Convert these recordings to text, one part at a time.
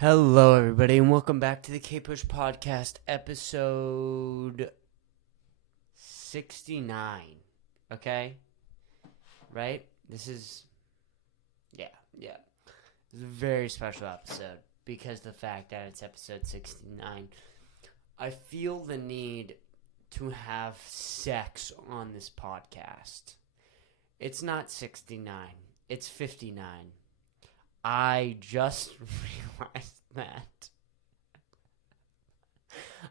Hello, everybody, and welcome back to the Kpush podcast, episode 69. Okay? Right? This is This is a very special episode because of the fact that it's episode 69. I feel the need to have sex on this podcast. It's not 69, it's 59. I just realized that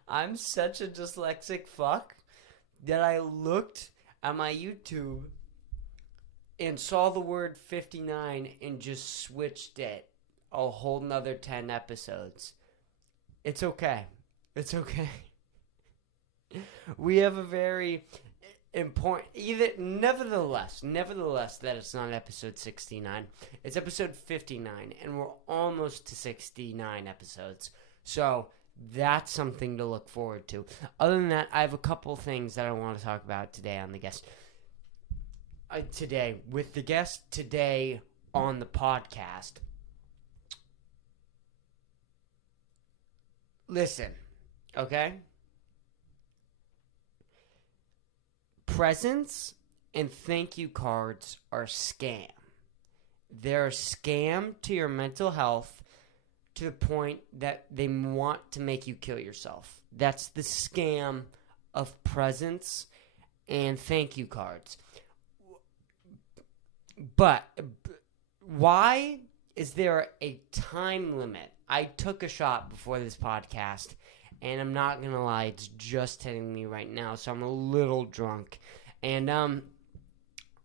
I'm such a dyslexic fuck that I looked at my YouTube and saw the word 59 and just switched it a whole nother 10 episodes. It's okay. It's okay. We have a very important, nevertheless that it's not episode 69. It's episode 59, and we're almost to 69 episodes. So that's something to look forward to. Other than that, I have a couple things that I want to talk about today on the guest. Today on the podcast. Listen, okay? Presents and thank you cards are a scam. They're a scam to your mental health to the point that they want to make you kill yourself. That's the scam of presents and thank you cards. But why is there a time limit? I took a shot before this podcast, and I'm not going to lie, it's just hitting me right now, so I'm a little drunk. And,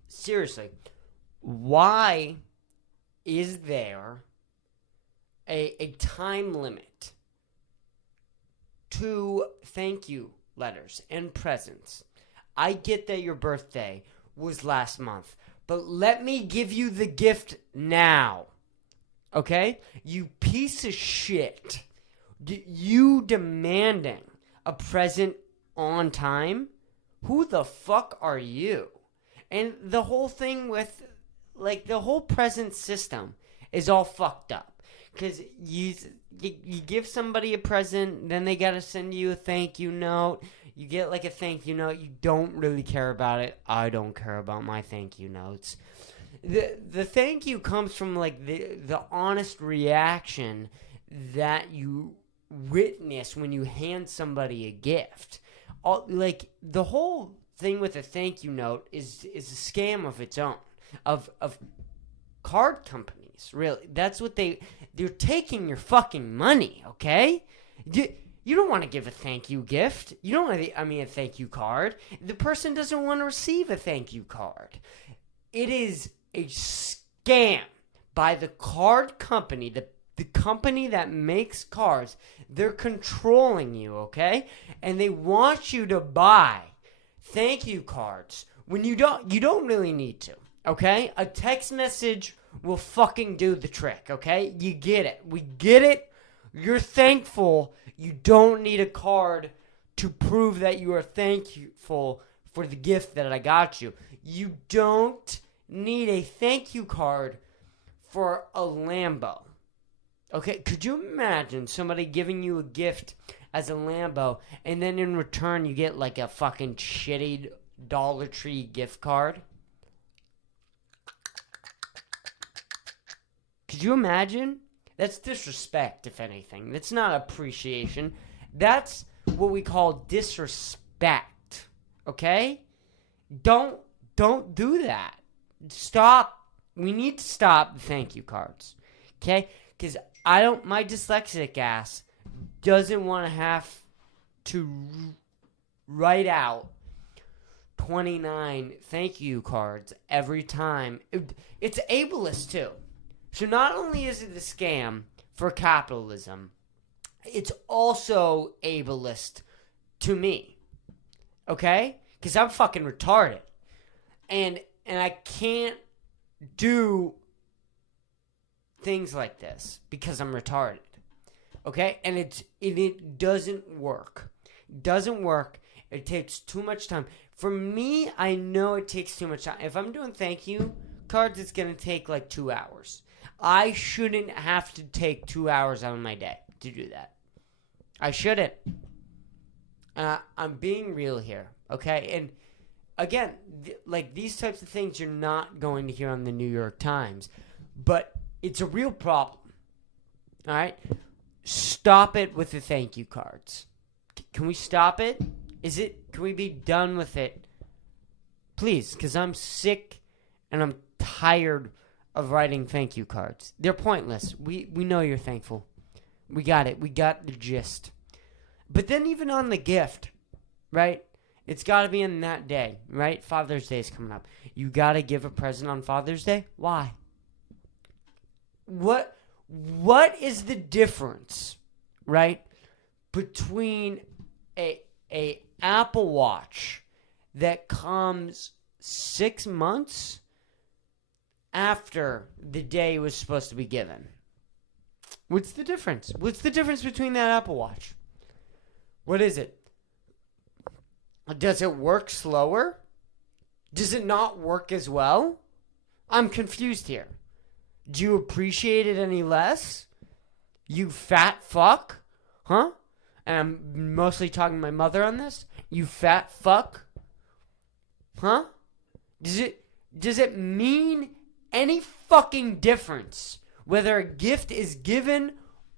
seriously, why is there a time limit to thank you letters and presents? I get that your birthday was last month, but let me give you the gift now. Okay? You piece of shit. You demanding a present on time? Who the fuck are you? And the whole thing with, the whole present system is all fucked up. Because you give somebody a present, then they gotta send you a thank you note. You get, a thank you note. You don't really care about it. I don't care about my thank you notes. The thank you comes from, the honest reaction that you witness when you hand somebody a gift. The whole thing with a thank you note is a scam of its own, of card companies. Really, that's what they're taking your fucking money. Okay, you don't want to give a thank you gift. You don't want a thank you card. The person doesn't want to receive a thank you card. It is a scam by the card company, the company that makes cards. They're controlling you, okay? And they want you to buy thank you cards when you don't really need to, okay? A text message will fucking do the trick, okay? You get it. We get it. You're thankful. You don't need a card to prove that you are thankful for the gift that I got you. You don't need a thank you card for a Lambo. Okay, could you imagine somebody giving you a gift as a Lambo and then in return you get a fucking shitty Dollar Tree gift card? Could you imagine? That's disrespect, if anything. That's not appreciation. That's what we call disrespect. Okay? Don't do that. Stop. We need to stop the thank you cards. Okay? Because my dyslexic ass doesn't want to have to write out 29 thank you cards every time. It's ableist too. So not only is it a scam for capitalism, it's also ableist to me. Okay? Because I'm fucking retarded. And I can't do things like this because I'm retarded. Okay? And it doesn't work. It doesn't work. It takes too much time. For me, I know it takes too much time. If I'm doing thank you cards, it's going to take 2 hours. I shouldn't have to take 2 hours out of my day to do that. I shouldn't. I'm being real here, okay? And again, like these types of things you're not going to hear on the New York Times, but it's a real problem. All right? Stop it with the thank you cards. Can we stop it? Can we be done with it? Please, because I'm sick and I'm tired of writing thank you cards. They're pointless. We know you're thankful. We got it. We got the gist. But then even on the gift, right? It's got to be in that day, right? Father's Day is coming up. You got to give a present on Father's Day? Why? What is the difference, right, between a Apple Watch that comes 6 months after the day it was supposed to be given? What's the difference? What's the difference between that Apple Watch? What is it? Does it work slower? Does it not work as well? I'm confused here. Do you appreciate it any less? You fat fuck? Huh? And I'm mostly talking to my mother on this. You fat fuck? Huh? Does it mean any fucking difference whether a gift is given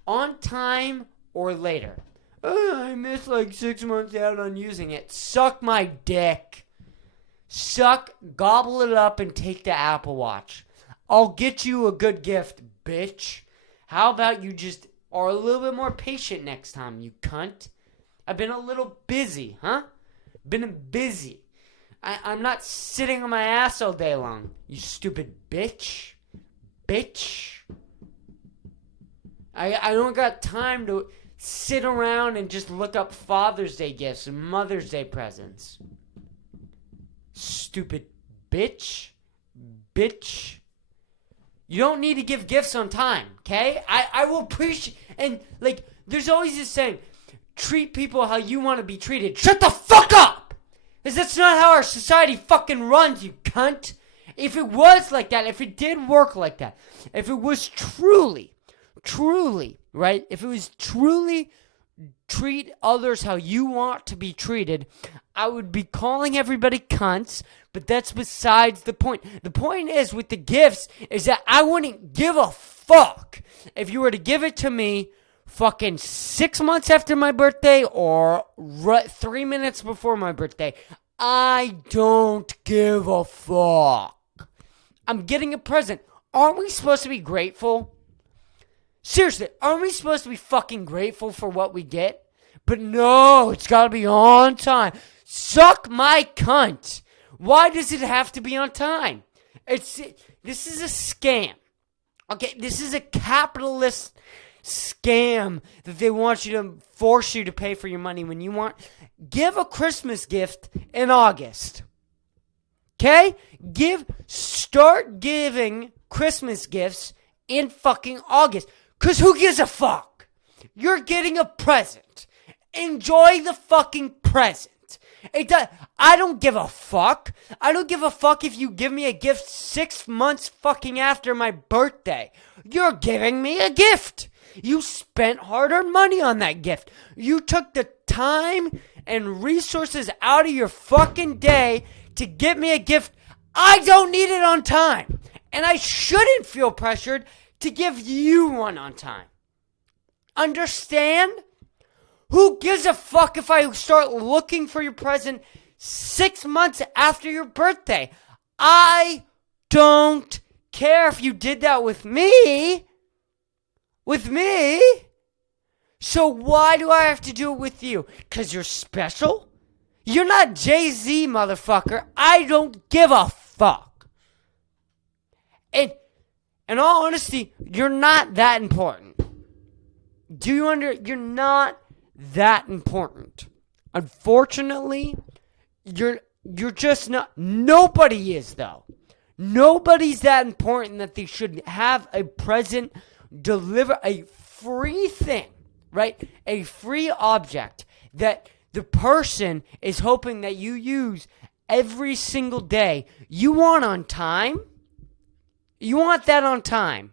on time or later? I missed like 6 months out on using it. Suck my dick. Gobble it up and take the Apple Watch. I'll get you a good gift, bitch. How about you just are a little bit more patient next time, you cunt? I've been a little busy, huh? Been busy. I'm not sitting on my ass all day long, you stupid bitch. Bitch. I don't got time to sit around and just look up Father's Day gifts and Mother's Day presents. Stupid bitch. Bitch. You don't need to give gifts on time, okay? I will appreciate, and like, there's always this saying, treat people how you want to be treated. Shut the fuck up! Because that's not how our society fucking runs, you cunt. If it was like that, if it did work like that, if it was truly, right? If it was truly treat others how you want to be treated, I would be calling everybody cunts, but that's besides the point. The point is with the gifts is that I wouldn't give a fuck if you were to give it to me fucking 6 months after my birthday or 3 minutes before my birthday. I don't give a fuck. I'm getting a present. Aren't we supposed to be grateful? Seriously, aren't we supposed to be fucking grateful for what we get? But no, it's gotta be on time. Suck my cunt. Why does it have to be on time? This is a scam. Okay, this is a capitalist scam that they want you to force you to pay for your money when you want. Give a Christmas gift in August. Okay? Start giving Christmas gifts in fucking August. Because who gives a fuck? You're getting a present. Enjoy the fucking present. I don't give a fuck. I don't give a fuck if you give me a gift 6 months fucking after my birthday. You're giving me a gift. You spent hard-earned money on that gift. You took the time and resources out of your fucking day to get me a gift. I don't need it on time. And I shouldn't feel pressured to give you one on time. Understand? Who gives a fuck if I start looking for your present 6 months after your birthday? I don't care if you did that with me. With me? So why do I have to do it with you? Because you're special? You're not Jay-Z, motherfucker. I don't give a fuck. And in all honesty, you're not that important. You're not that important. Unfortunately, you're just not. Nobody is, though. Nobody's that important that they should have a present deliver, a free thing, right? A free object that the person is hoping that you use every single day. You want on time? You want that on time.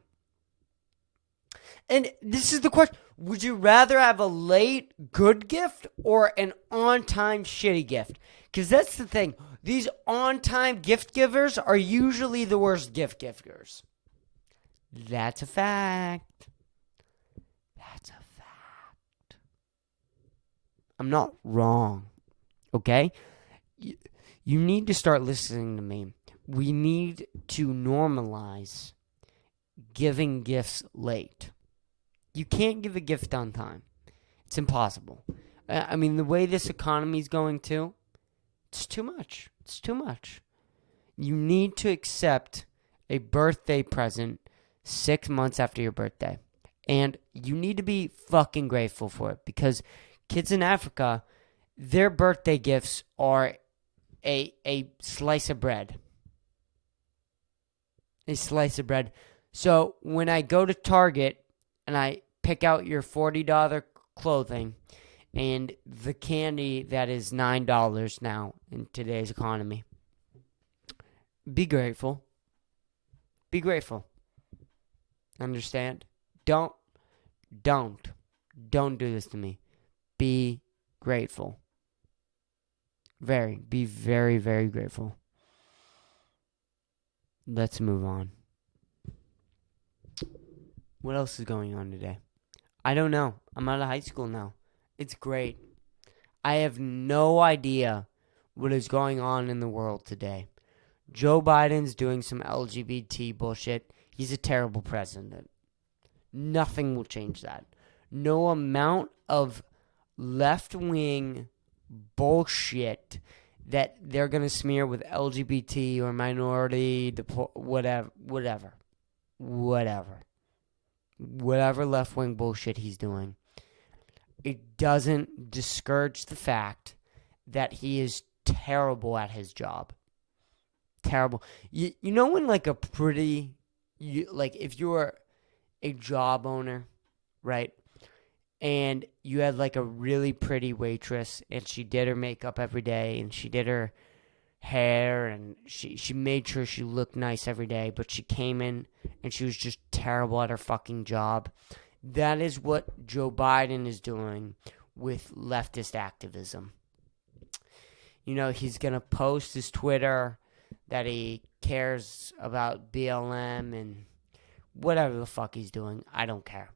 And this is the question. Would you rather have a late good gift or an on-time shitty gift? Because that's the thing. These on-time gift givers are usually the worst gift givers. That's a fact. That's a fact. I'm not wrong. Okay? You need to start listening to me. We need to normalize giving gifts late. You can't give a gift on time. It's impossible. I mean, the way this economy is going to, it's too much. It's too much. You need to accept a birthday present 6 months after your birthday. And you need to be fucking grateful for it, because kids in Africa, their birthday gifts are a slice of bread. A slice of bread. So when I go to Target and I pick out your $40 clothing and the candy that is $9 now in today's economy, be grateful. Be grateful. Understand? Don't do this to me. Be grateful. Be very, very grateful. Let's move on. What else is going on today? I don't know. I'm out of high school now. It's great. I have no idea what is going on in the world today. Joe Biden's doing some LGBT bullshit. He's a terrible president. Nothing will change that. No amount of left-wing bullshit that they're going to smear with LGBT or minority, whatever left-wing bullshit he's doing, it doesn't discourage the fact that he is terrible at his job. Terrible. You know when like if you're a job owner, right? And you had like a really pretty waitress and she did her makeup every day and she did her hair and she made sure she looked nice every day, but she came in and she was just terrible at her fucking job. That is what Joe Biden is doing with leftist activism. You know, he's going to post his Twitter that he cares about BLM and whatever the fuck he's doing. I don't care.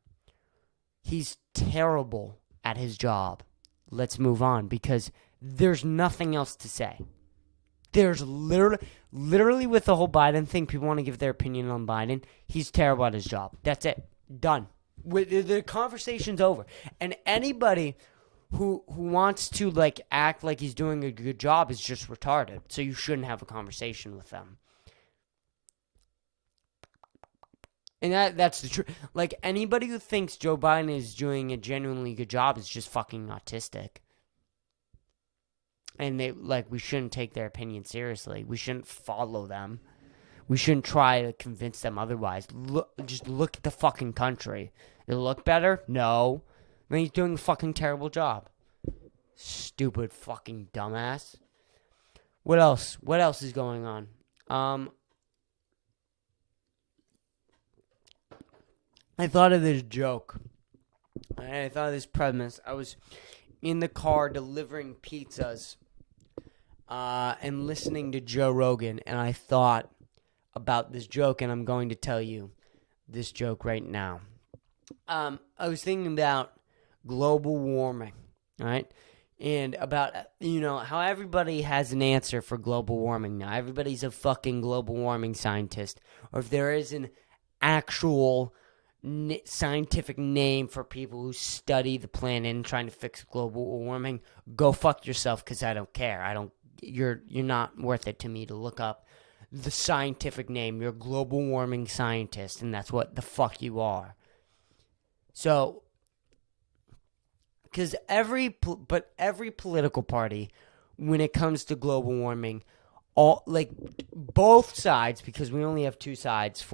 He's terrible at his job. Let's move on, because there's nothing else to say. There's literally with the whole Biden thing, people want to give their opinion on Biden. He's terrible at his job. That's it. Done. The conversation's over. And anybody who wants to like act like he's doing a good job is just retarded. So you shouldn't have a conversation with them. And that's the truth. Like, anybody who thinks Joe Biden is doing a genuinely good job is just fucking autistic. And we shouldn't take their opinion seriously. We shouldn't follow them. We shouldn't try to convince them otherwise. Just look at the fucking country. Does it look better? No. I mean, he's doing a fucking terrible job. Stupid fucking dumbass. What else? What else is going on? I thought of this joke. I thought of this premise. I was in the car delivering pizzas and listening to Joe Rogan, and I thought about this joke, and I'm going to tell you this joke right now. I was thinking about global warming, right? And about, how everybody has an answer for global warming now. Everybody's a fucking global warming scientist. Or if there is an actual scientific name for people who study the planet and trying to fix global warming, go fuck yourself, because I don't care. You're not worth it to me to look up the scientific name. You're a global warming scientist, and that's what the fuck you are. So, because every political party, when it comes to global warming, both sides, because we only have two sides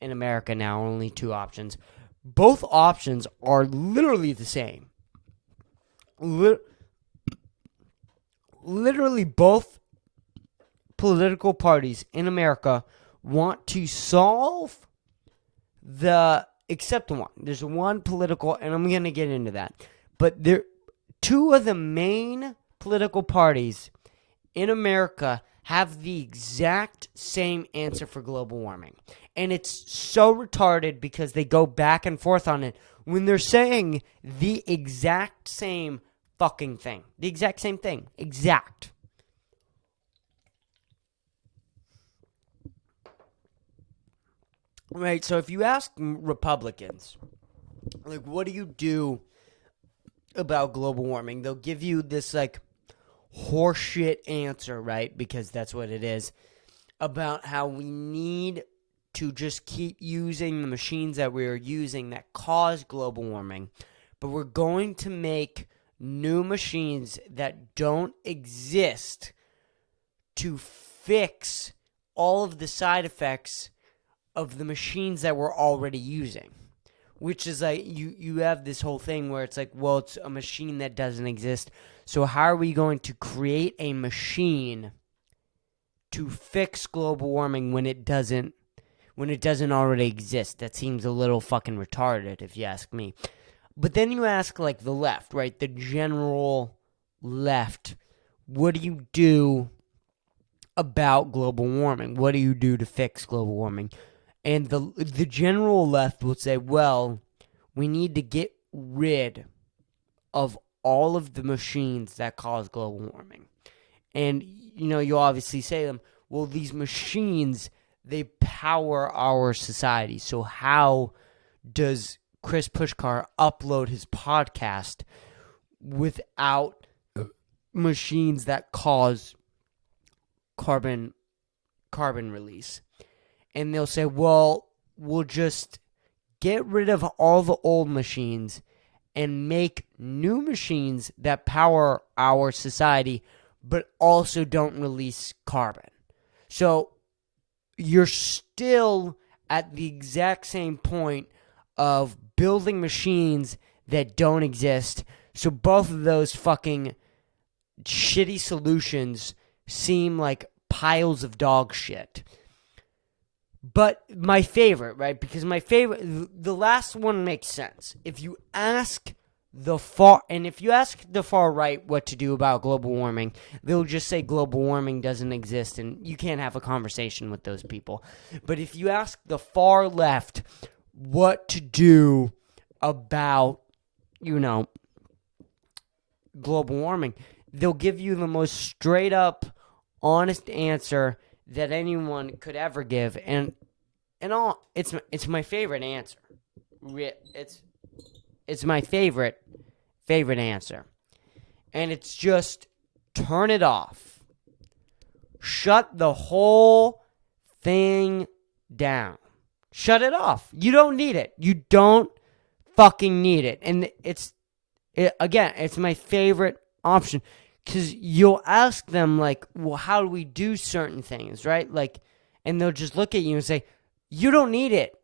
in America now, only two options. Both options are literally the same. Literally both political parties in America want to solve the except one. There's one political, and I'm going to get into that. But there, two of the main political parties in America have the exact same answer for global warming. And it's so retarded because they go back and forth on it when they're saying the exact same fucking thing. The exact same thing. Exact. Right, so if you ask Republicans, like, what do you do about global warming? They'll give you this, like, horseshit answer, right? Because that's what it is. About how we need to just keep using the machines that we're using that cause global warming. But we're going to make new machines that don't exist to fix all of the side effects of the machines that we're already using. Which is like, you have this whole thing where it's like, well, it's a machine that doesn't exist. So how are we going to create a machine to fix global warming when it doesn't already exist? That seems a little fucking retarded, if you ask me. But then you ask, like, the left, right? The general left. What do you do about global warming? What do you do to fix global warming? And the general left will say, well, we need to get rid of all of the machines that cause global warming. And, you know, you obviously say to them, well, these machines, they power our society. So how does Chris Pushkar upload his podcast without machines that cause carbon release? And they'll say, well, we'll just get rid of all the old machines and make new machines that power our society, but also don't release carbon. So you're still at the exact same point of building machines that don't exist. So both of those fucking shitty solutions seem like piles of dog shit. But my favorite, right? Because my favorite, the last one makes sense. If you ask the far right what to do about global warming, they'll just say global warming doesn't exist, and you can't have a conversation with those people. But if you ask the far left what to do about, you know, global warming, they'll give you the most straight up, honest answer that anyone could ever give, and all it's my favorite answer. It's my favorite answer, and it's just turn it off. Shut the whole thing down. Shut it off. You don't need it. You don't fucking need it, and it's my favorite option. Because you'll ask them, like, well, how do we do certain things, right? Like, and they'll just look at you and say, you don't need it.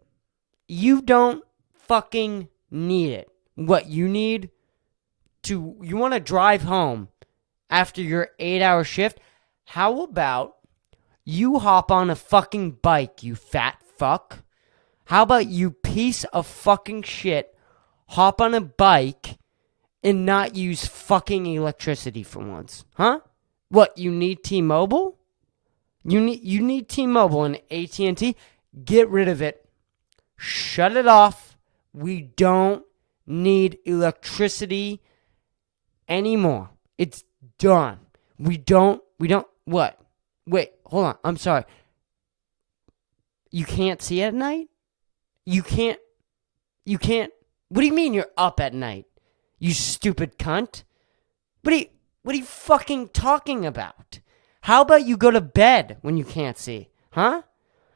You don't fucking need it. What you need you want to drive home after your 8-hour shift? How about you hop on a fucking bike, you fat fuck? How about you piece of fucking shit hop on a bike and not use fucking electricity for once? Huh? What, you need T-Mobile? You need T-Mobile and AT&T? Get rid of it. Shut it off. We don't need electricity anymore. It's done. We don't, what? Wait, hold on. I'm sorry. You can't see at night? You can't, what do you mean you're up at night? You stupid cunt. What are you fucking talking about? How about you go to bed when you can't see? Huh?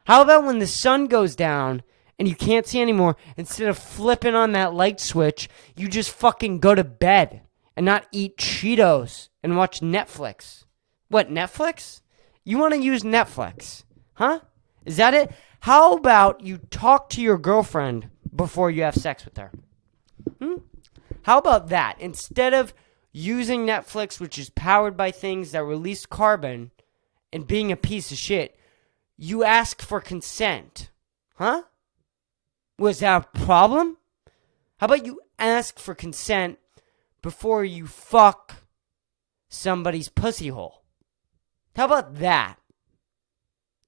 How about when the sun goes down and you can't see anymore, instead of flipping on that light switch, you just fucking go to bed and not eat Cheetos and watch Netflix? What, Netflix? You want to use Netflix? Huh? Is that it? How about you talk to your girlfriend before you have sex with her? How about that? Instead of using Netflix, which is powered by things that release carbon, and being a piece of shit, you ask for consent. Huh? Was that a problem? How about you ask for consent before you fuck somebody's pussy hole? How about that?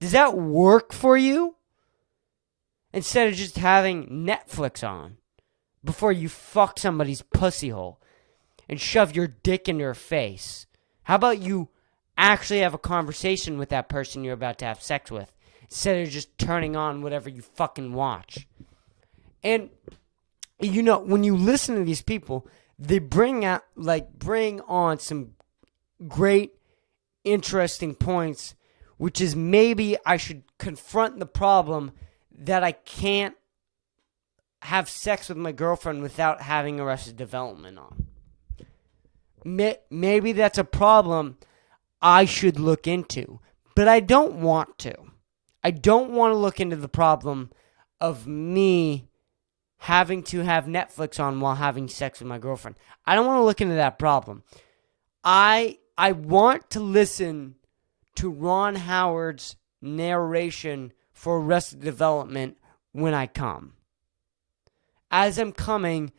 Does that work for you? Instead of just having Netflix on before you fuck somebody's pussy hole and shove your dick in their face. How about you actually have a conversation with that person you're about to have sex with instead of just turning on whatever you fucking watch? And, you know, when you listen to these people, they bring on some great, interesting points, which is maybe I should confront the problem that I can't have sex with my girlfriend without having Arrested Development on. Maybe that's a problem I should look into, but I don't want to. I don't want to look into the problem of me having to have Netflix on while having sex with my girlfriend. I don't want to look into that problem. I want to listen to Ron Howard's narration for Arrested Development when I come. As I'm coming,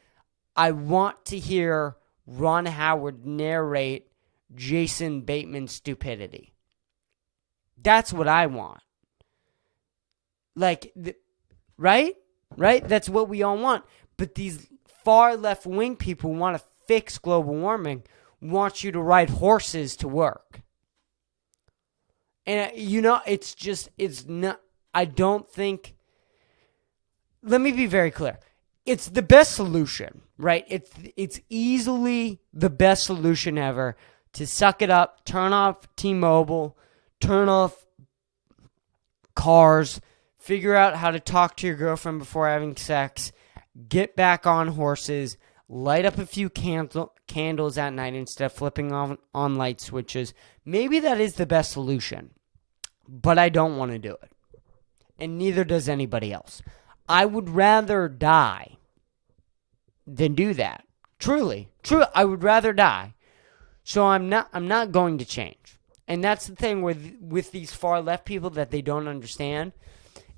I want to hear Ron Howard narrate Jason Bateman's stupidity. That's what I want. Right? Right? That's what we all want. But these far left-wing people who want to fix global warming want you to ride horses to work. And, you know, it's not, I don't think, let me be very clear. It's the best solution, right? It's easily the best solution ever to suck it up, turn off T-Mobile, turn off cars, figure out how to talk to your girlfriend before having sex, get back on horses, light up a few candles at night instead of flipping on light switches. Maybe that is the best solution, but I don't want to do it. And neither does anybody else. I would rather die than do that. Truly, I would rather die. So I'm not going to change. And that's the thing with these far left people that they don't understand,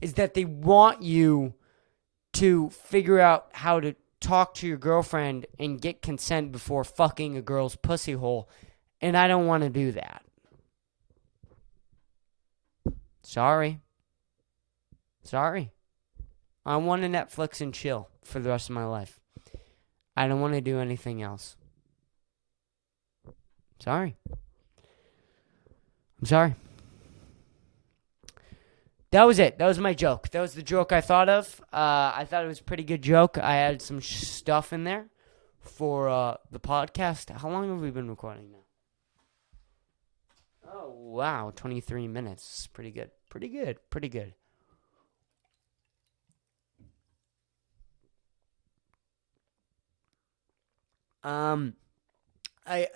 is that they want you to figure out how to talk to your girlfriend and get consent before fucking a girl's pussy hole. And I don't want to do that. Sorry. I want to Netflix and chill for the rest of my life. I don't want to do anything else. Sorry. I'm sorry. That was it. That was my joke. That was the joke I thought of. I thought it was a pretty good joke. I added some stuff in there for the podcast. How long have we been recording now? Oh, wow. 23 minutes. Pretty good. Pretty good.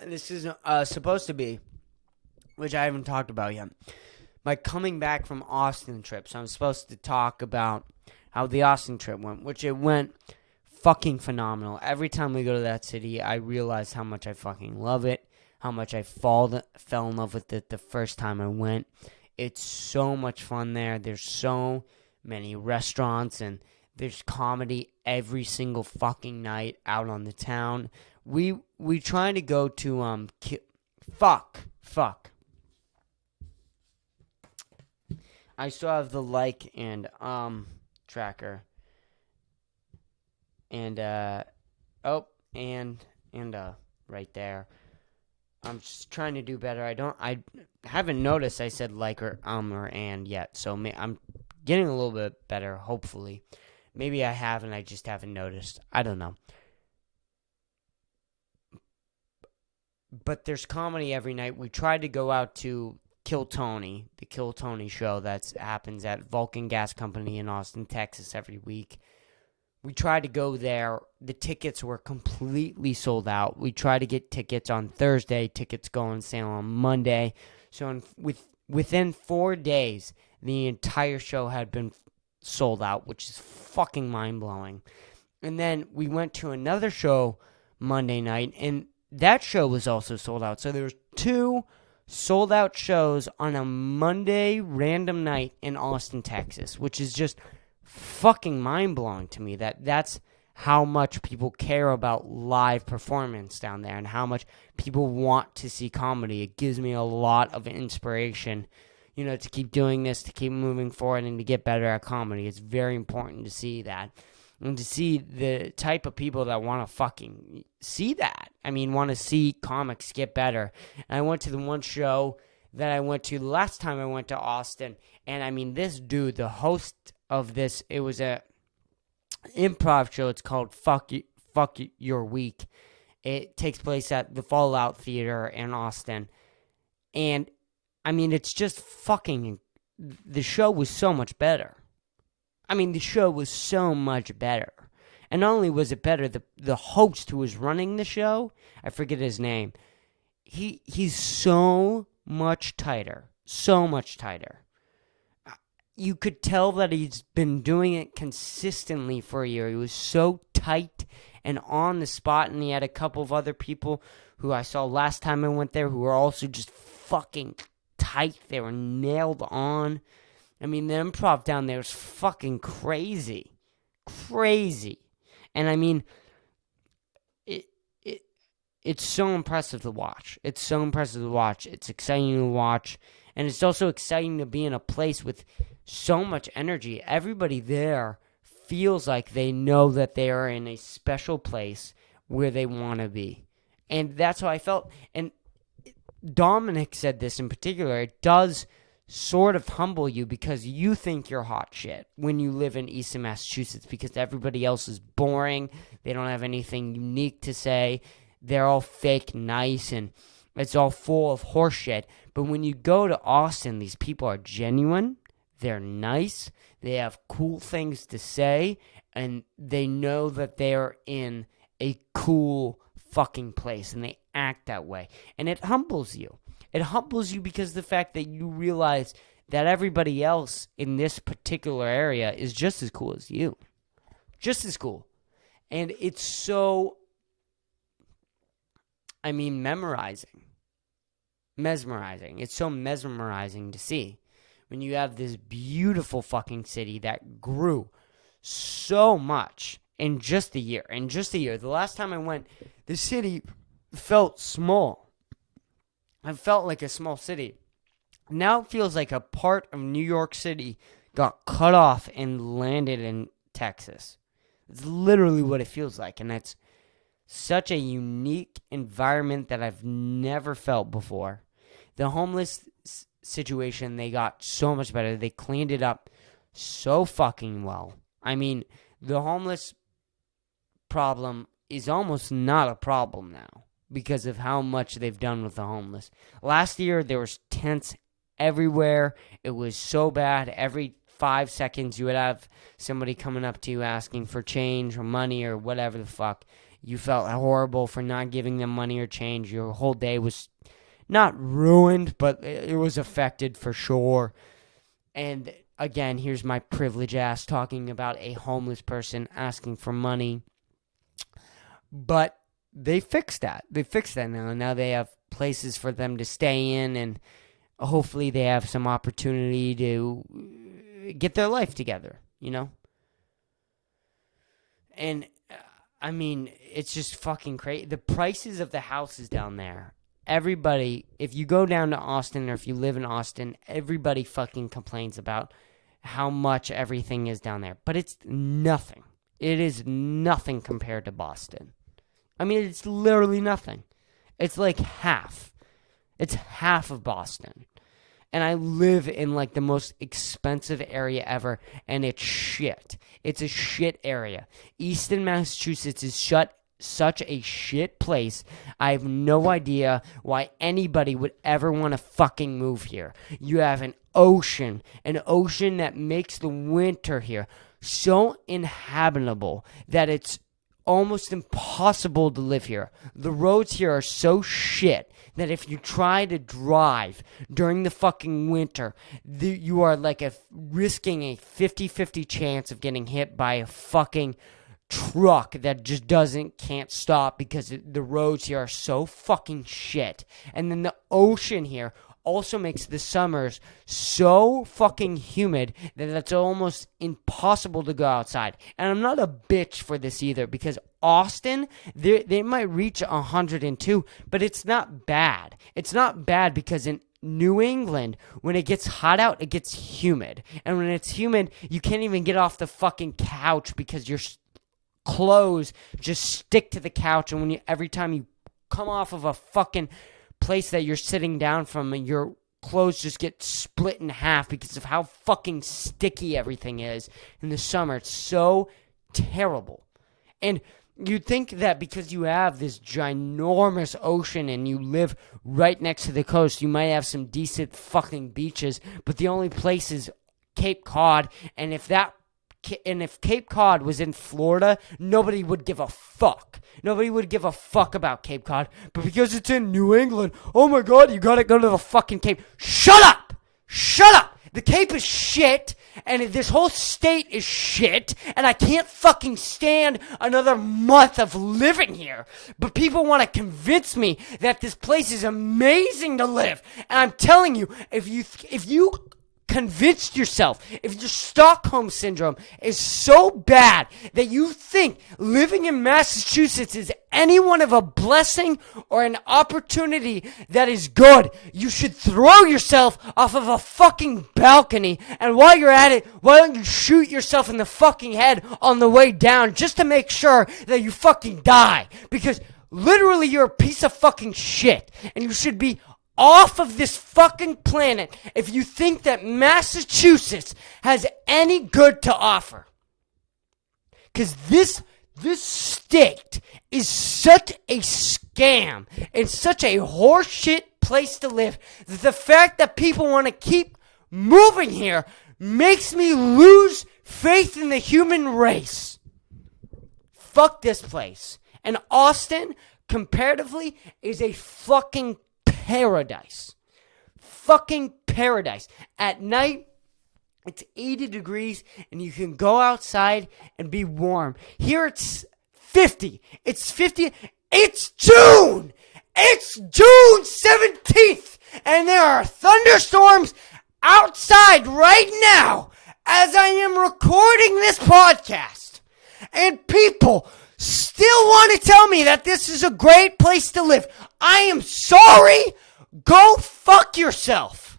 This is supposed to be, which I haven't talked about yet, my coming back from Austin trip. So I'm supposed to talk about how the Austin trip went, which it went fucking phenomenal. Every time we go to that city, I realize how much I fucking love it, how much I fell in love with it the first time I went. It's so much fun there. There's so many restaurants, and there's comedy every single fucking night out on the town. We trying to go to fuck. I still have the like and tracker. And right there. I'm just trying to do better. I haven't noticed I said like or and yet. So I'm getting a little bit better, hopefully. Maybe I haven't, I just haven't noticed. I don't know. But there's comedy every night. We tried to go out to Kill Tony, the Kill Tony show that happens at Vulcan Gas Company in Austin, Texas every week. We tried to go there. The tickets were completely sold out. We tried to get tickets on Thursday. Tickets go on sale on Monday. So within 4 days, the entire show had been sold out, which is fucking mind-blowing. And then we went to another show Monday night, and that show was also sold out. So there was 2 sold-out shows on a Monday random night in Austin, Texas, which is just fucking mind-blowing to me that that's how much people care about live performance down there and how much people want to see comedy. It gives me a lot of inspiration, to keep doing this, to keep moving forward, and to get better at comedy. It's very important to see that. And to see the type of people that want to fucking see that. I mean, want to see comics get better. And I went to the one show that I went to last time I went to Austin. And I mean, this dude, the host of this, it was a improv show. It's called Fuck Your Week. It takes place at the Fallout Theater in Austin. And I mean, it's just fucking, the show was so much better. I mean, the show was so much better. And not only was it better, the host who was running the show, I forget his name, he's so much tighter. So much tighter. You could tell that he's been doing it consistently for a year. He was so tight and on the spot, and he had a couple of other people who I saw last time I went there who were also just fucking tight. They were nailed on. I mean, the improv down there is fucking crazy. Crazy. And I mean, it's so impressive to watch. It's so impressive to watch. It's exciting to watch. And it's also exciting to be in a place with so much energy. Everybody there feels like they know that they are in a special place where they want to be. And that's how I felt. And Dominic said this in particular. It does sort of humble you because you think you're hot shit when you live in Eastern Massachusetts because everybody else is boring. They don't have anything unique to say. They're all fake nice and it's all full of horse shit. But when you go to Austin, these people are genuine. They're nice. They have cool things to say. And they know that they're in a cool fucking place. And they act that way. And it humbles you. It humbles you because of the fact that you realize that everybody else in this particular area is just as cool as you. Just as cool. And it's so, mesmerizing. It's so mesmerizing to see when you have this beautiful fucking city that grew so much in just a year. The last time I went, the city felt small. It felt like a small city. Now it feels like a part of New York City got cut off and landed in Texas. It's literally what it feels like. And that's such a unique environment that I've never felt before. The homeless situation, they got so much better. They cleaned it up so fucking well. I mean, the homeless problem is almost not a problem now because of how much they've done with the homeless. Last year, there was tents everywhere. It was so bad. Every 5 seconds, you would have somebody coming up to you asking for change or money or whatever the fuck. You felt horrible for not giving them money or change. Your whole day was not ruined, but it was affected for sure. And again, here's my privileged ass talking about a homeless person asking for money. But they fixed that. They fixed that now. Now they have places for them to stay in, and hopefully they have some opportunity to get their life together, And, I mean, it's just fucking crazy. The prices of the houses down there, everybody, if you go down to Austin or if you live in Austin, everybody fucking complains about how much everything is down there. But it's nothing. It is nothing compared to Boston. I mean, it's literally nothing. It's like half. It's half of Boston. And I live in like the most expensive area ever, and it's shit. It's a shit area. Easton, Massachusetts is such a shit place. I have no idea why anybody would ever want to fucking move here. You have an ocean that makes the winter here so inhabitable that it's almost impossible to live here. The roads here are so shit that if you try to drive during the fucking winter, you are like risking a 50-50 chance of getting hit by a fucking truck that just can't stop because the roads here are so fucking shit. And then the ocean here also makes the summers so fucking humid that it's almost impossible to go outside. And I'm not a bitch for this either, because Austin, they might reach 102, but it's not bad. It's not bad because in New England, when it gets hot out, it gets humid. And when it's humid, you can't even get off the fucking couch because your clothes just stick to the couch. And every time you come off of a fucking place that you're sitting down from, and your clothes just get split in half because of how fucking sticky everything is in the summer. It's so terrible. And you'd think that because you have this ginormous ocean and you live right next to the coast, you might have some decent fucking beaches, but the only place is Cape Cod. And if Cape Cod was in Florida, nobody would give a fuck. Nobody would give a fuck about Cape Cod. But because it's in New England, oh my God, you gotta go to the fucking Cape. Shut up! Shut up! The Cape is shit, and this whole state is shit, and I can't fucking stand another month of living here. But people want to convince me that this place is amazing to live. And I'm telling you, if you convinced yourself, if your Stockholm syndrome is so bad that you think living in Massachusetts is any one of a blessing or an opportunity that is good, you should throw yourself off of a fucking balcony, and while you're at it, why don't you shoot yourself in the fucking head on the way down just to make sure that you fucking die, because literally you're a piece of fucking shit, and you should be off of this fucking planet if you think that Massachusetts has any good to offer. Because this state is such a scam. It's such a horseshit place to live that the fact that people want to keep moving here makes me lose faith in the human race. Fuck this place. And Austin, comparatively, is a fucking paradise. Fucking paradise. At night, it's 80 degrees and you can go outside and be warm. Here it's 50. It's 50. It's June. It's June 17th. And there are thunderstorms outside right now as I am recording this podcast. And people still want to tell me that this is a great place to live. I am sorry. Go fuck yourself.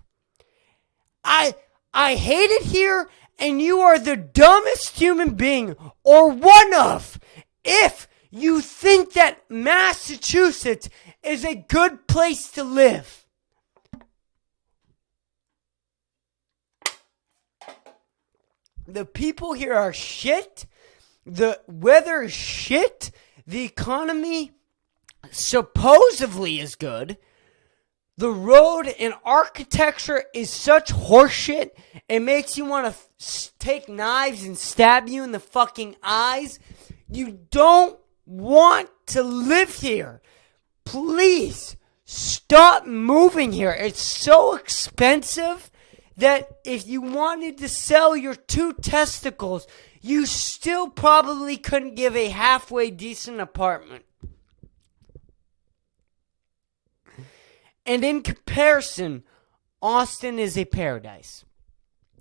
I hate it here, and you are the dumbest human being, or one of, if you think that Massachusetts is a good place to live. The people here are shit. The weather is shit. The economy supposedly is good. The road and architecture is such horseshit. It makes you want to take knives and stab you in the fucking eyes. You don't want to live here. Please stop moving here. It's so expensive that if you wanted to sell your 2 testicles, you still probably couldn't give a halfway decent apartment. And in comparison, Austin is a paradise.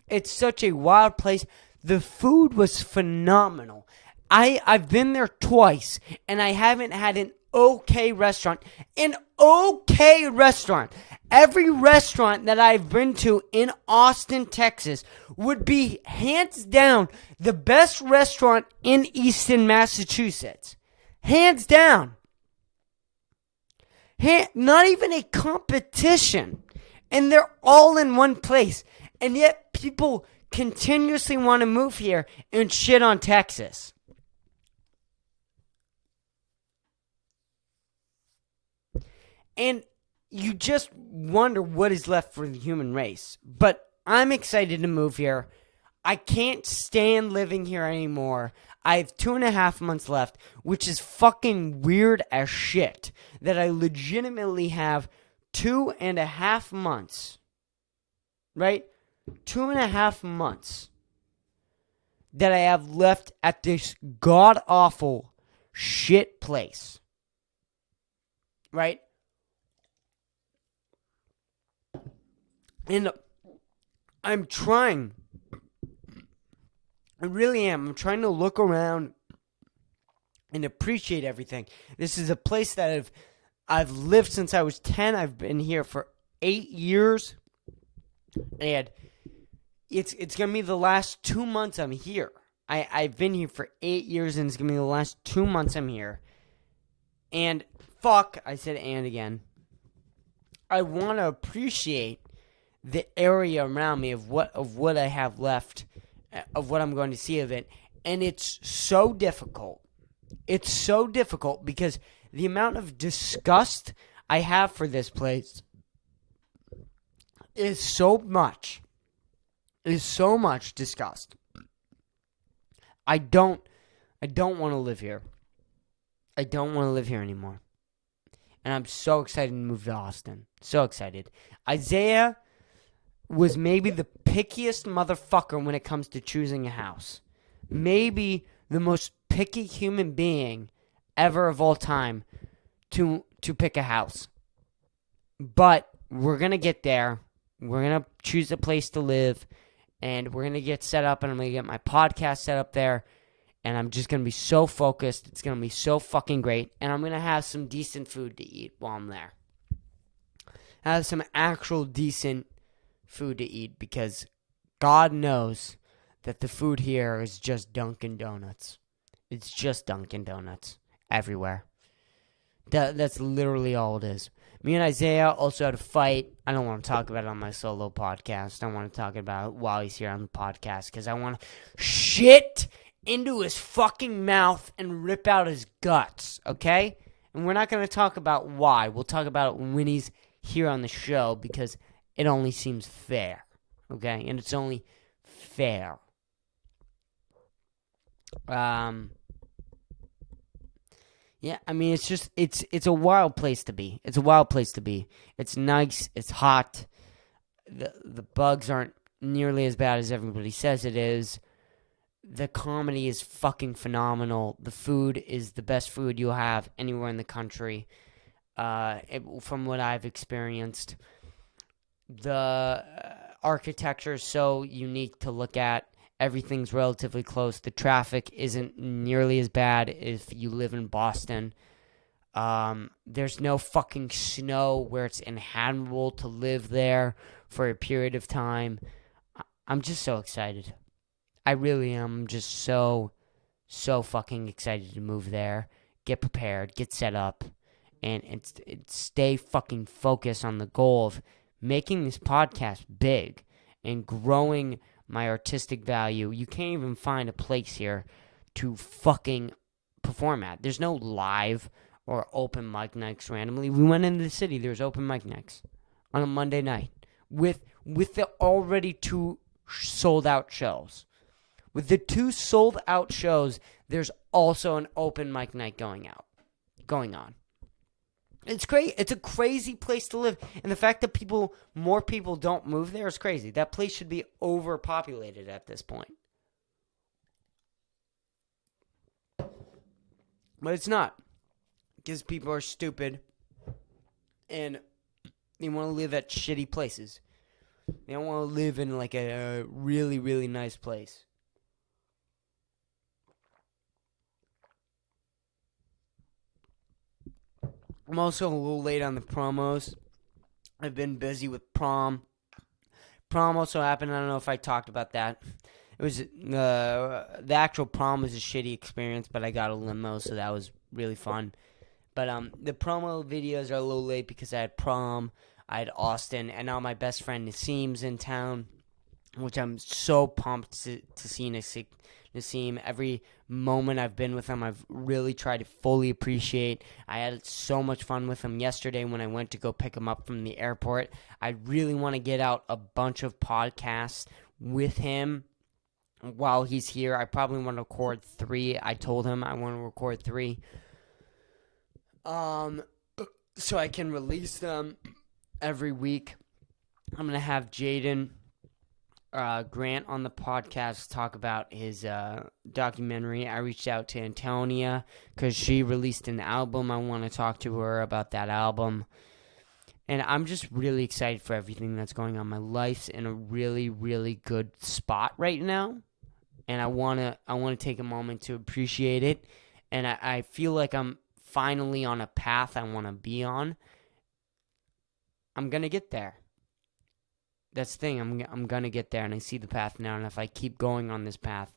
It's such a wild place. The food was phenomenal. I've been there twice, and I haven't had an okay restaurant. An okay restaurant. Every restaurant that I've been to in Austin, Texas, would be hands down the best restaurant in Easton, Massachusetts. Hands down. Not even a competition. And they're all in one place. And yet people continuously want to move here and shit on Texas. And you just wonder what is left for the human race. But I'm excited to move here. I can't stand living here anymore. I have 2.5 months left, which is fucking weird as shit. That I legitimately have 2.5 months. Right? 2.5 months that I have left at this god-awful shit place. Right? And I'm trying. I really am. I'm trying to look around and appreciate everything. This is a place that I've lived since I was 10. I've been here for 8 years. And it's going to be the last 2 months I'm here. I've been here for 8 years, and it's going to be the last 2 months I'm here. And fuck, I said and again. I want to appreciate the area around me of what I have left, of what I'm going to see of it. And it's so difficult. It's so difficult because the amount of disgust I have for this place is so much. Is so much disgust. I don't want to live here. I don't want to live here anymore. And I'm so excited to move to Austin. So excited. Isaiah was maybe the pickiest motherfucker when it comes to choosing a house. Maybe the most picky human being ever of all time to pick a house. But we're going to get there. We're going to choose a place to live. And we're going to get set up, and I'm going to get my podcast set up there. And I'm just going to be so focused. It's going to be so fucking great. And I'm going to have some decent food to eat while I'm there. Have some actual decent food to eat, because God knows that the food here is just Dunkin' Donuts. It's just Dunkin' Donuts everywhere. That's literally all it is. Me and Isaiah also had a fight. I don't want to talk about it on my solo podcast. I want to talk about it while he's here on the podcast, because I want to shit into his fucking mouth and rip out his guts, okay? And we're not going to talk about why. We'll talk about it when he's here on the show, because it only seems fair, okay? And it's only fair. Yeah, I mean, it's just, it's a wild place to be. It's a wild place to be. It's nice. It's hot. The bugs aren't nearly as bad as everybody says it is. The comedy is fucking phenomenal. The food is the best food you'll have anywhere in the country, from what I've experienced. The architecture is so unique to look at. Everything's relatively close. The traffic isn't nearly as bad if you live in Boston. There's no fucking snow where it's inhabitable to live there for a period of time. I'm just so excited. I really am. I'm just so fucking excited to move there. Get prepared. Get set up. And stay fucking focused on the goal of making this podcast big and growing my artistic value. You can't even find a place here to fucking perform at. There's no live or open mic nights randomly. We went into the city. There's open mic nights on a Monday night with the already 2 sold out shows. With the 2 sold out shows, there's also an open mic night going on. It's great. It's a crazy place to live. And the fact that more people don't move there is crazy. That place should be overpopulated at this point. But it's not. Because people are stupid. And they want to live at shitty places. They don't want to live in like a really, really nice place. I'm also a little late on the promos. I've been busy with prom. Prom also happened. I don't know if I talked about that. It was the actual prom was a shitty experience, but I got a limo, so that was really fun. But the promo videos are a little late because I had prom, I had Austin, and now my best friend Nassim's in town, which I'm so pumped to see Nassim. Every moment I've been with him, I've really tried to fully appreciate. I had so much fun with him yesterday when I went to go pick him up from the airport. I really want to get out a bunch of podcasts with him while he's here. I probably want to record 3. I told him I want to record 3. So I can release them every week. I'm going to have Jaden Grant on the podcast talk about his documentary. I reached out to Antonia because she released an album. I want to talk to her about that album. And I'm just really excited for everything that's going on. My life's in a really, really good spot right now. And I wanna take a moment to appreciate it. And I feel like I'm finally on a path I wanna be on. I'm gonna get there. That's the thing. I'm gonna get there, and I see the path now. And if I keep going on this path,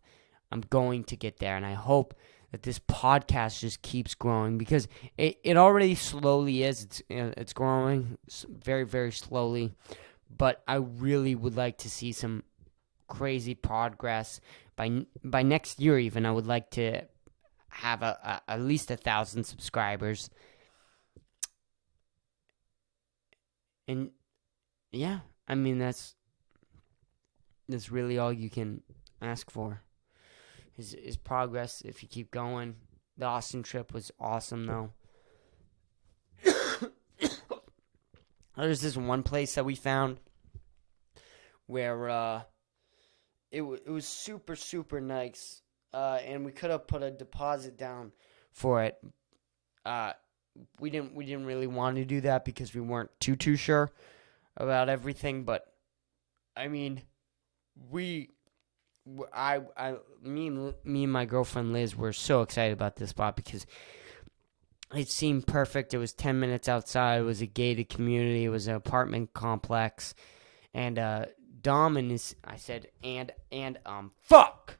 I'm going to get there. And I hope that this podcast just keeps growing, because it already slowly is. It's growing very, very slowly, but I really would like to see some crazy progress by next year. Even I would like to have at least 1,000 subscribers, and yeah, I mean that's really all you can ask for. Is progress if you keep going. The Austin trip was awesome, though. There's this one place that we found where it was super, super nice, and we could have put a deposit down for it. We didn't really want to do that because we weren't too sure about everything, but I mean, me and my girlfriend Liz were so excited about this spot because it seemed perfect. It was 10 minutes outside. It was a gated community. It was an apartment complex. And Dom and his, I said, fuck.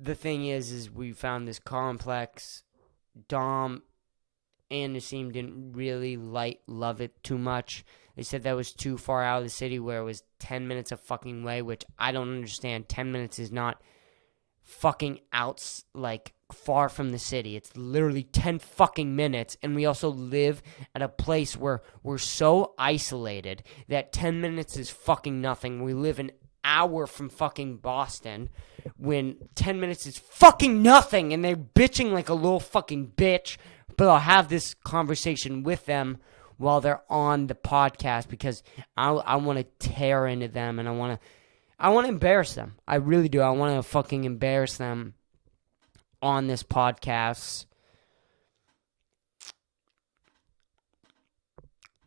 The thing is we found this complex. Dom and Nassim didn't really love it too much. They said that was too far out of the city, where it was 10 minutes of fucking way, which I don't understand. 10 minutes is not fucking out, like, far from the city. It's literally 10 fucking minutes, and we also live at a place where we're so isolated that 10 minutes is fucking nothing. We live an hour from fucking Boston, when 10 minutes is fucking nothing, and they're bitching like a little fucking bitch. But I'll have this conversation with them while they're on the podcast, because I want to tear into them, and I want to embarrass them. I really do. I want to fucking embarrass them on this podcast.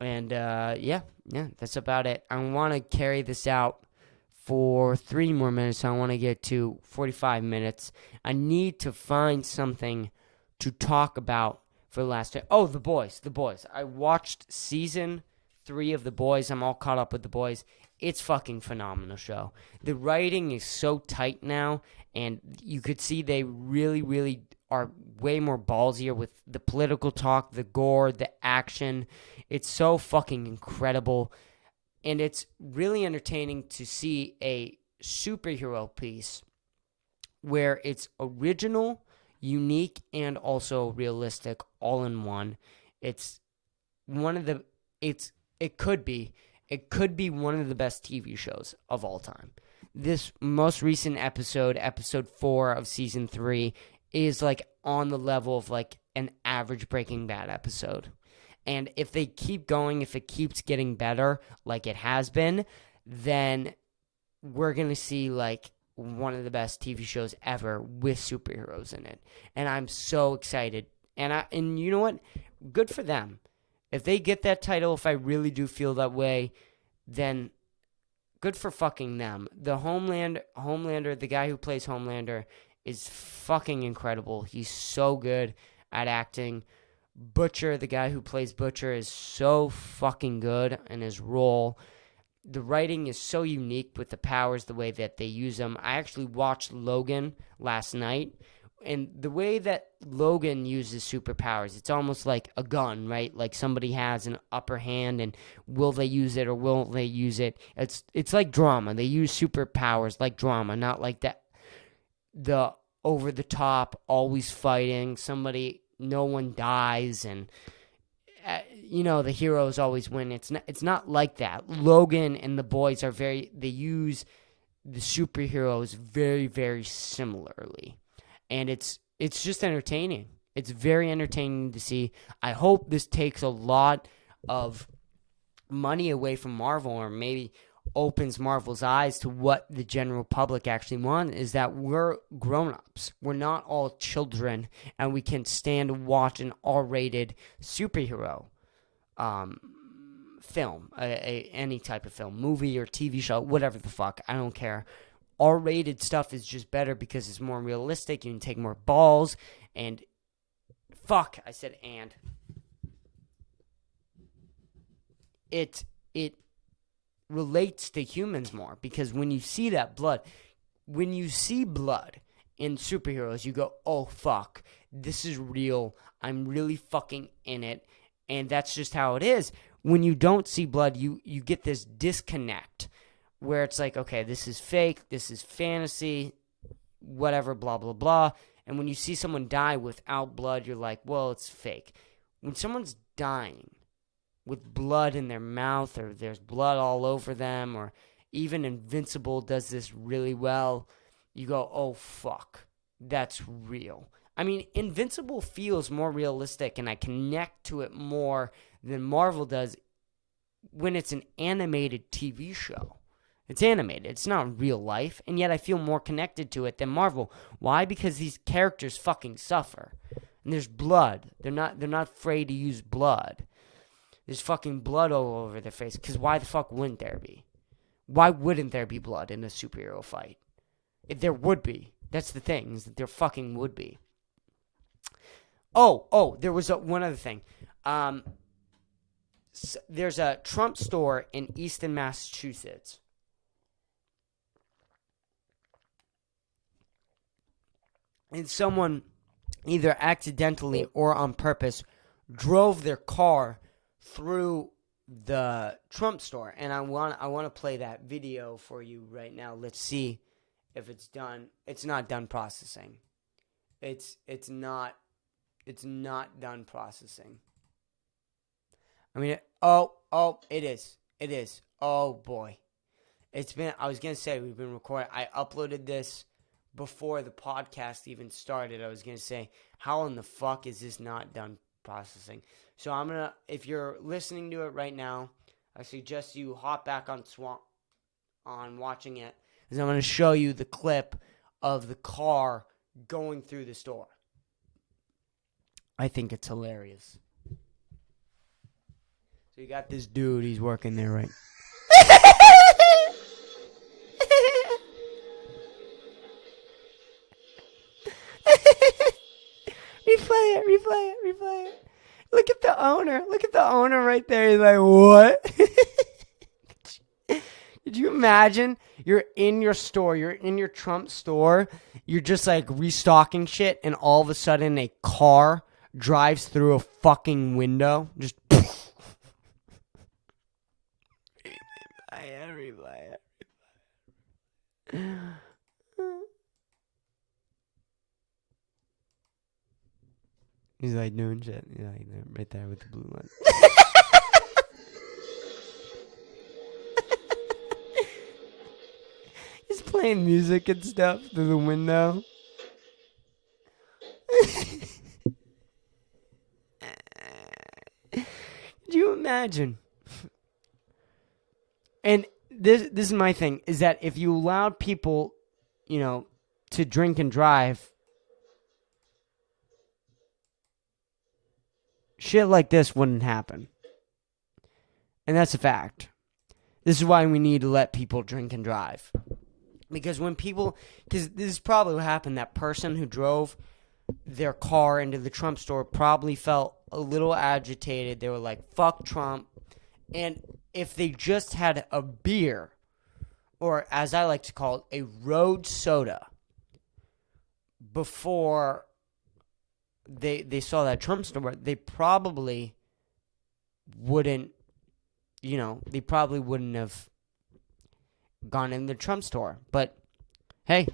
And yeah, that's about it. I want to carry this out for 3 more minutes. I want to get to 45 minutes. I need to find something to talk about for the last day. Oh, The Boys. I watched season 3 of The Boys. I'm all caught up with The Boys. It's fucking phenomenal show. The writing is so tight now, and you could see they really, really are way more ballsier with the political talk, the gore, the action. It's so fucking incredible, and it's really entertaining to see a superhero piece where it's original, unique, and also realistic, all in one. It could be one of the best TV shows of all time. This most recent episode 4 of season 3, is like on the level of like an average Breaking Bad episode. And if they keep going, if it keeps getting better like it has been, then we're going to see like one of the best TV shows ever with superheroes in it. And I'm so excited. And you know what? Good for them. If they get that title, if I really do feel that way, then good for fucking them. The Homelander, the guy who plays Homelander, is fucking incredible. He's so good at acting. Butcher, the guy who plays Butcher, is so fucking good in his role. The writing is so unique with the powers, the way that they use them. I actually watched Logan last night, and the way that Logan uses superpowers, it's almost like a gun, right? Like somebody has an upper hand, and will they use it or won't they use it? It's like drama. They use superpowers like drama, not like the over the top, always fighting somebody. No one dies, and the heroes always win. It's not like that. Logan and the boys they use the superheroes very, very similarly. And it's just entertaining. It's very entertaining to see. I hope this takes a lot of money away from Marvel, or maybe opens Marvel's eyes to what the general public actually want is that we're grown-ups. We're not all children, and we can stand and watch an R-rated superhero film, any type of film, movie or TV show, whatever the fuck. I don't care. R-rated stuff is just better because it's more realistic. You can take more balls, and fuck, I said and. It relates to humans more because when you see that blood, when you see blood in superheroes, you go, oh fuck, this is real. I'm really fucking in it. And that's just how it is. When you don't see blood, you get this disconnect where it's like, okay, this is fake, this is fantasy, whatever, blah, blah, blah. And when you see someone die without blood, you're like, well, it's fake. When someone's dying with blood in their mouth or there's blood all over them, or even Invincible does this really well, you go, oh, fuck, that's real. I mean, Invincible feels more realistic, and I connect to it more than Marvel does when it's an animated TV show. It's animated. It's not real life, and yet I feel more connected to it than Marvel. Why? Because these characters fucking suffer, and there's blood. They're not afraid to use blood. There's fucking blood all over their face. Because why the fuck wouldn't there be? Why wouldn't there be blood in a superhero fight? If there would be. That's the thing, is that there fucking would be. Oh, there was one other thing. There's a Trump store in Easton, Massachusetts. And someone, either accidentally or on purpose, drove their car through the Trump store, and I want to play that video for you right now. Let's see if it's done. It's not done processing. It's not done processing. I mean, it is. Oh boy, I was gonna say we've been recording. I uploaded this before the podcast even started. I was gonna say, how in the fuck is this not done processing? So if you're listening to it right now, I suggest you hop back on watching it, because I'm going to show you the clip of the car going through the store. I think it's hilarious. So you got this dude, he's working there, right? Replay it. Look at the owner. Look at the owner right there. He's like, what? Could you imagine? You're in your store. You're in your Trump store. You're just like restocking shit, and all of a sudden a car drives through a fucking window. Just replay it. He's like doing shit. He's like right there with the blue one. He's playing music and stuff through the window. Could you imagine? And this is my thing, is that if you allowed people, to drink and drive, shit like this wouldn't happen. And that's a fact. This is why we need to let people drink and drive. Because this is probably what happened. That person who drove their car into the Trump store probably felt a little agitated. They were like, fuck Trump. And if they just had a beer, or as I like to call it, a road soda, before they saw that Trump store, they probably wouldn't have gone in the Trump store. But hey,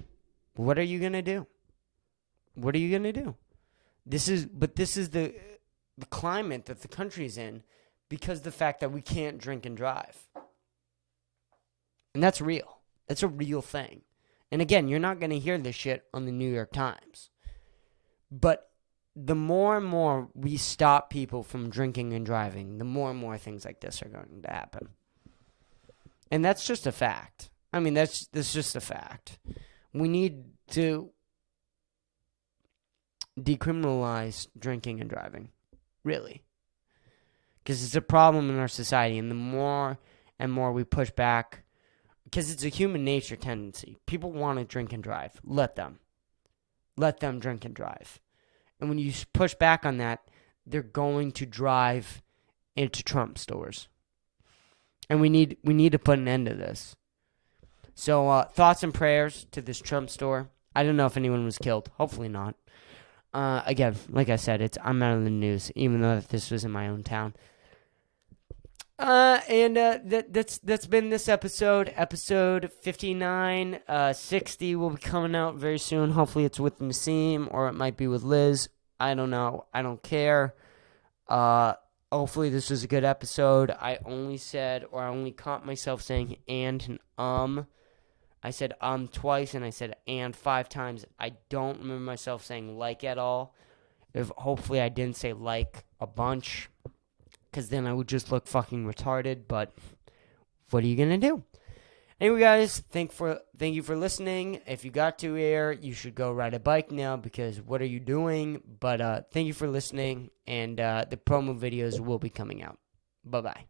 what are you gonna do? What are you gonna do? This is the climate that the country's in, because of the fact that we can't drink and drive. And that's real. That's a real thing. And again, you're not gonna hear this shit on the New York Times. But the more and more we stop people from drinking and driving, the more and more things like this are going to happen. And that's just a fact. I mean, that's just a fact. We need to decriminalize drinking and driving, really, because it's a problem in our society. And the more and more we push back, because it's a human nature tendency. People want to drink and drive. Let them drink and drive. And when you push back on that, they're going to drive into Trump stores. And we need to put an end to this. So thoughts and prayers to this Trump store. I don't know if anyone was killed. Hopefully not. Again, like I said, I'm out of the news, even though this was in my own town. That's been this episode 59. 60 will be coming out very soon. Hopefully it's with Nassim, or it might be with Liz. I don't know. I don't care. Hopefully this was a good episode. I only caught myself saying and I said twice, and I said and 5 times. I don't remember myself saying like at all. Hopefully I didn't say like a bunch, because then I would just look fucking retarded, but what are you going to do? Anyway, guys, thank you for listening. If you got to here, you should go ride a bike now, because what are you doing? But thank you for listening, and the promo videos will be coming out. Bye-bye.